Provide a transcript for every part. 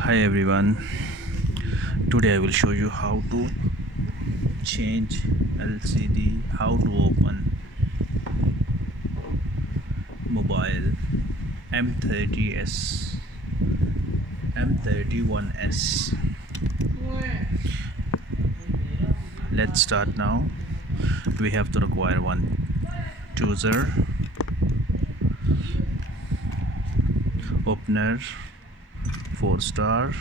Hi everyone, today I will show you how to change LCD, how to open mobile M30s, M31s. Let's start now. We have to require one chooser, opener, 4-star,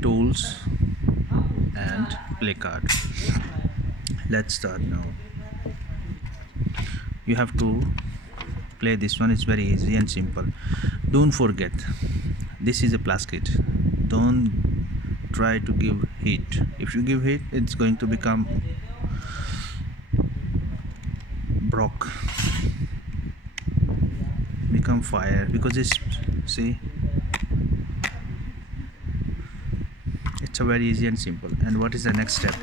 tools and play card. Let's start now. You have to play this one. It's very easy and simple. Don't forget, this is a plastic. Don't try to give heat. If you give heat, it's going to become become fire, because it's a very easy and simple. And what is the next step?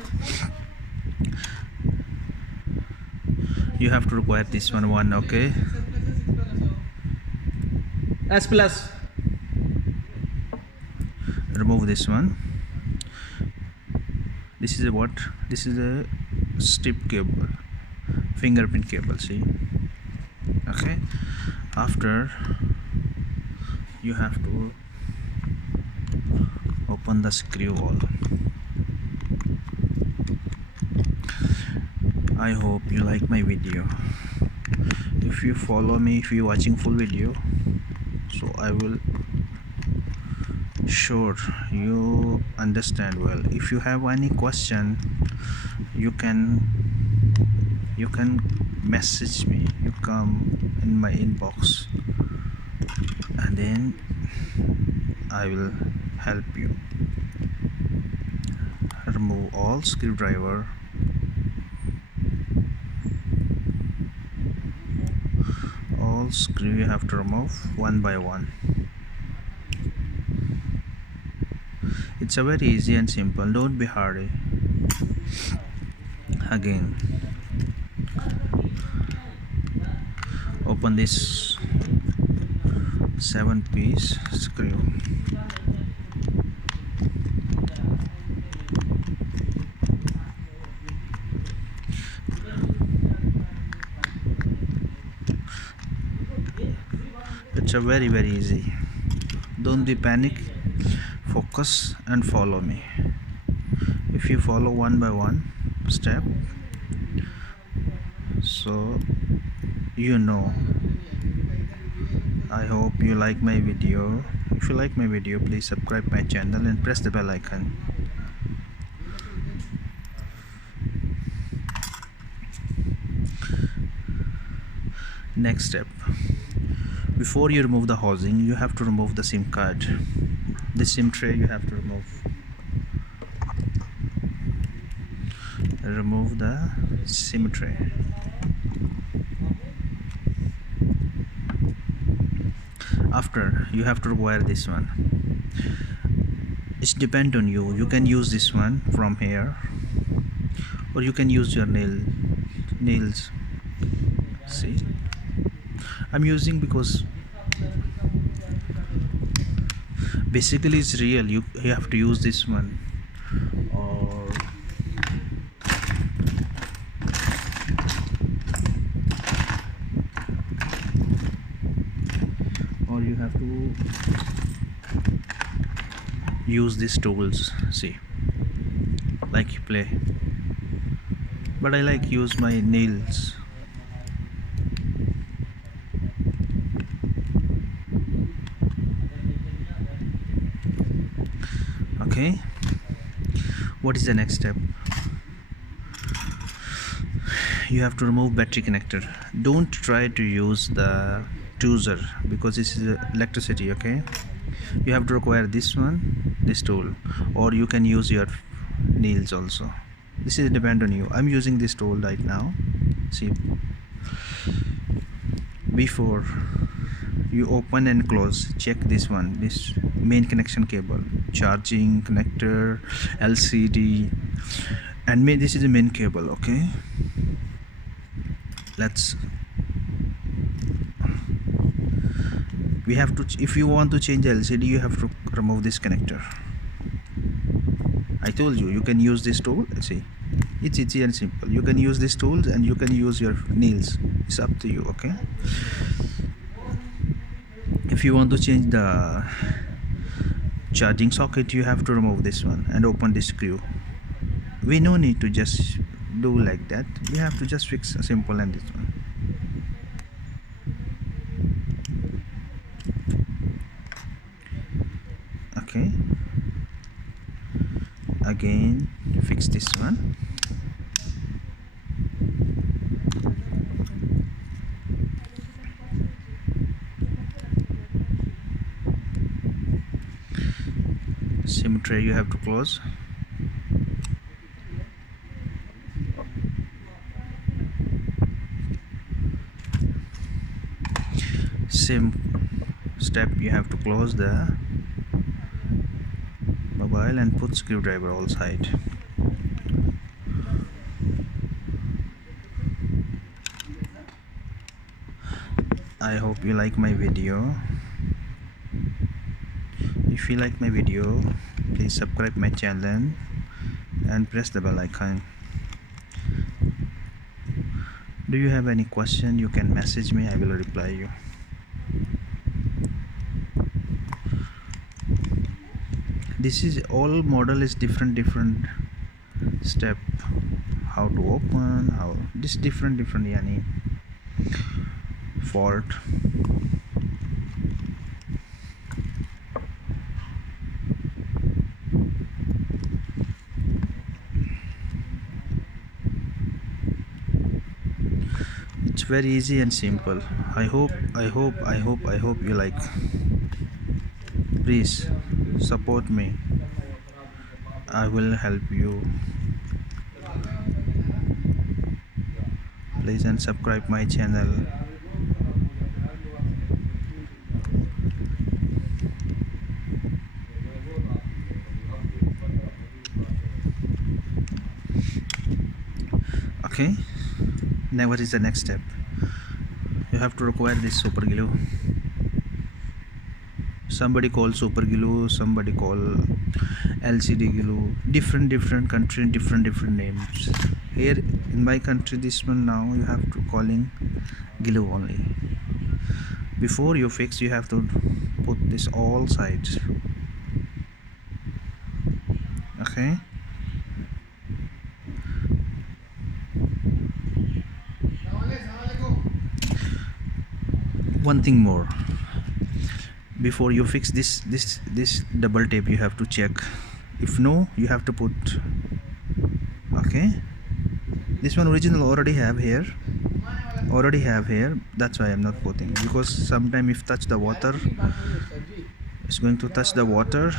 You have to require this one, okay? S plus. Remove this one. This is a strip cable, fingerprint cable, see? Okay, after you have to open the screw hole. I hope you like my video. If you follow me, if you're watching full video, so I will sure you understand well. If you have any question, you can message me. You come in my inbox and then I will help you. Remove all screwdriver. All screw you have to remove one by one. It's a very easy and simple. Don't be hurry. Again, open this 7-piece screw. It's a very easy. Don't be panic. Focus and follow me. If you follow one by one step, so you know. I hope you like my video. If you like my video, please subscribe my channel and press the bell icon. Next step, before you remove the housing, you have to remove the SIM card. The SIM tray you have to remove the SIM tray. After, you have to require this one. It's depend on you. You can use this one from here, or you can use your nails. See, I'm using because basically it's real. You have to use this one, or you have to use these tools. See, like you play, but I like use my nails. Okay, what is the next step? You have to remove battery connector. Don't try to use the chooser because this is electricity. Okay, you have to require this one, this tool, or you can use your nails also. This is depend on you. I'm using this tool right now. See, before you open and close, check this one, this main connection cable, charging connector, LCD, and this is the main cable. Okay, let's we have to if you want to change the LCD, you have to remove this connector. I told you can use this tool. See, it's easy and simple. You can use these tools and you can use your nails. It's up to you. Okay, if you want to change the charging socket, you have to remove this one and open this screw. We no need to just do like that. We have to just fix a simple and this one. Okay, again fix this one. SIM tray you have to close. Same step, you have to close the mobile and put screwdriver all side. I hope you like my video. If you like my video, please subscribe my channel and press the bell icon. Do you have any question? You can message me, I will reply you. This is all model is different step, how to open, how this different yani fault. It's very easy and simple. I hope you like. Please support me, I will help you. Please and subscribe my channel. Okay, now what is the next step? You have to require this super glue. Somebody call super glue, somebody call LCD glue. Different country, different names. Here in my country, this one now you have to calling glue only. Before you fix, you have to put this all sides. Okay. One thing more. Before you fix this double tape, you have to check. If no, you have to put. Okay, this one original already have here, that's why I'm not putting, because sometime if touch the water, it's going to touch the water,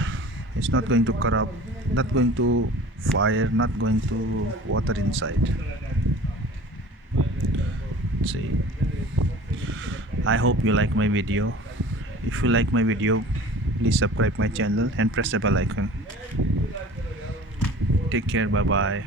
it's not going to corrupt, not going to fire, not going to water inside. See, I hope you like my video. If you like my video, please subscribe my channel and press the bell icon. Take care, bye bye.